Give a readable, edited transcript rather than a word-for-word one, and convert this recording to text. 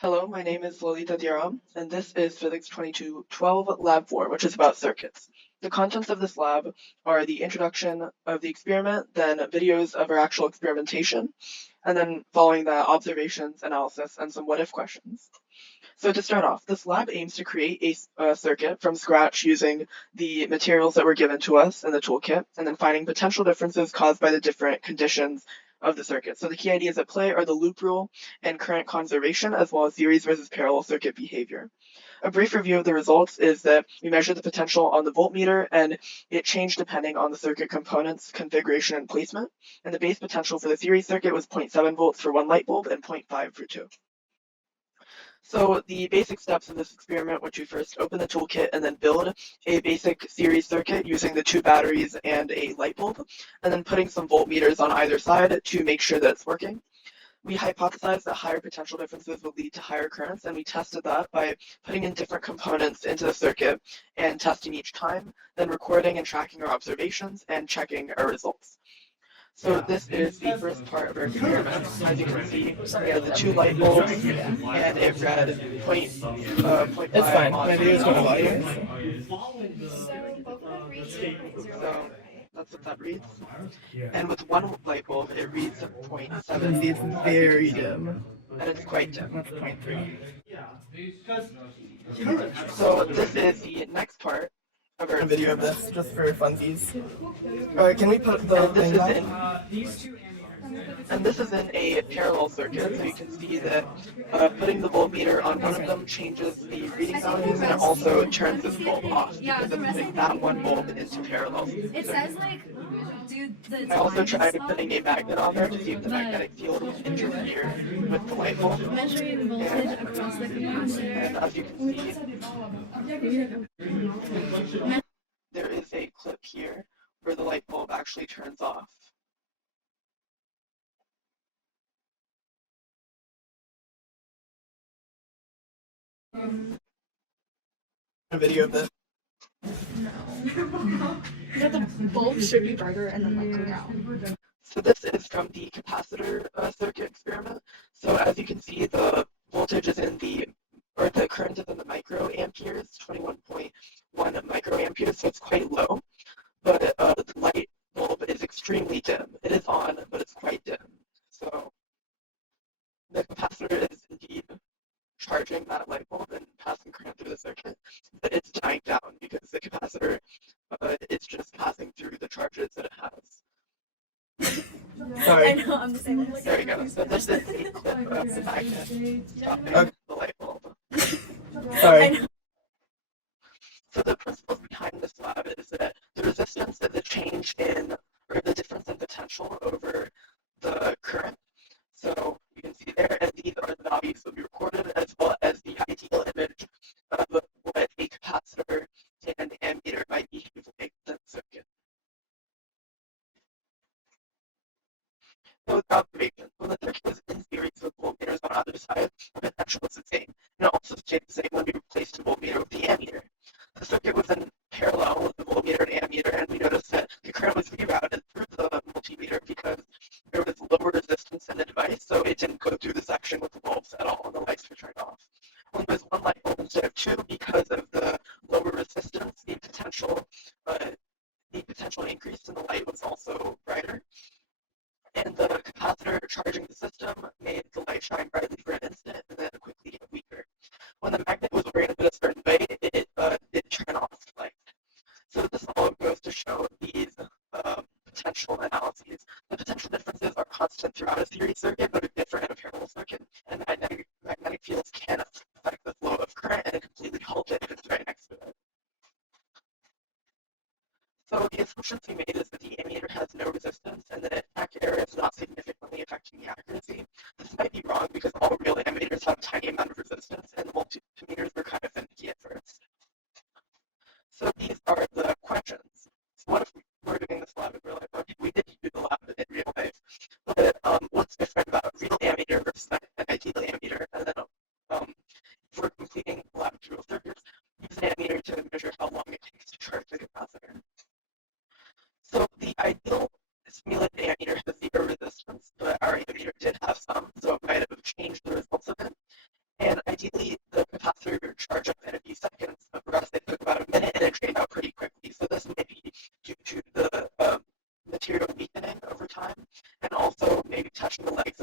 Hello, my name is Lolita Diaram, and this is Physics 2212 Lab 4, which is about circuits. The contents of this lab are the introduction of the experiment, then videos of our actual experimentation, and then following that, observations, analysis, and some what-if questions. So to start off, this lab aims to create a circuit from scratch using the materials that were given to us in the toolkit, and then finding potential differences caused by the different conditions of the circuit. So the key ideas at play are the loop rule and current conservation, as well as series versus parallel circuit behavior. A brief review of the results is that we measured the potential on the voltmeter, and it changed depending on the circuit components, configuration, and placement. And the base potential for the series circuit was 0.7 volts for one light bulb and 0.5 for two. So the basic steps of this experiment, which we first open the toolkit and then build a basic series circuit using the two batteries and a light bulb, and then putting some voltmeters on either side to make sure that it's working. We hypothesized that higher potential differences would lead to higher currents, and we tested that by putting in different components into the circuit and testing each time, then recording and tracking our observations and checking our results. So this is the first part of our experiment. As you can see, we have the two light bulbs, and it read point It's 5 fine. on My video's going to voltmeter. So both of them read 0.0, So right? that's what that reads. And with one light bulb, it reads 0.7. It's very dim. And it's quite dim. That's 0.3. So this is the next part of our A video of experiment. this just for funsies. Can we put the And this thing is back? in a parallel circuit, so you can see that putting the voltmeter on one of them changes the reading values, and it also turns this bulb off because it's putting that one bulb into parallel. It says like, dude, I also tried putting a magnet on there to see if the magnetic field would interfere with the light bulb. measuring voltage across the And capacitor. as you can see, there is a clip here where the light bulb actually turns off. A video of this. But the bulb should be brighter and then like go down. So this is from the capacitor circuit experiment. So as you can see, the voltage is in the current is in the microamperes, 21.1 microamperes, so it's quite low. But the light bulb is extremely dim. It is on, but it's quite dim. So the capacitor is indeed charging that light bulb and passing current through the circuit, but it's dying down because the capacitor is just passing through the charges that it has. I Sorry. know, I'm the same. There you go. So this is a clip of the magnet stopping Okay. the light bulb. Sorry. So the principles behind this lab is that the resistance is a change in, or the difference in potential over the current. So you can see there, and these are the values that we recorded, as well as the ideal image of what a capacitor and ammeter might behave like in the circuit. So with observations, when the circuit was in series with voltmeters on either side, the potential was the same, and it also stayed the same when we replaced the voltmeter with the ammeter. The circuit was in parallel with the voltmeter and ammeter, and we noticed that the current was rerouted through the multimeter because there was lower resistance in the device, so it didn't go through the section with the bulbs at all, and the lights were turned off. When there was one light bulb instead of two, because of the lower resistance, the potential increase in the light was also brighter. And the capacitor charging the system made the light shine brightly for an instant and then quickly get weaker. When the magnet was oriented a certain way, it turned off the light. So this all goes to show these potential analyses. The potential differences are constant throughout a series circuit, but are different in a parallel circuit, and magnetic fields can affect the flow of current and completely halt it if it's right next to it. So the assumptions we made is that the ammeter has no resistance and that attack error is not significantly affecting the accuracy. This might be wrong because all real ammeters have a tiny amount of resistance, and the multimeters were kind of finicky at first. So these are the questions. So what if we were doing this lab in real life? Okay, we did do the lab in real life, but what's different about a real ammeter versus an ideal ammeter? And then if we're completing laboratory circuits, use an ammeter to measure how long it takes to charge the capacitor. So the ideal simulated ammeter has zero resistance, but our ammeter did have some, so it might have changed the results of it. And maybe touch the legs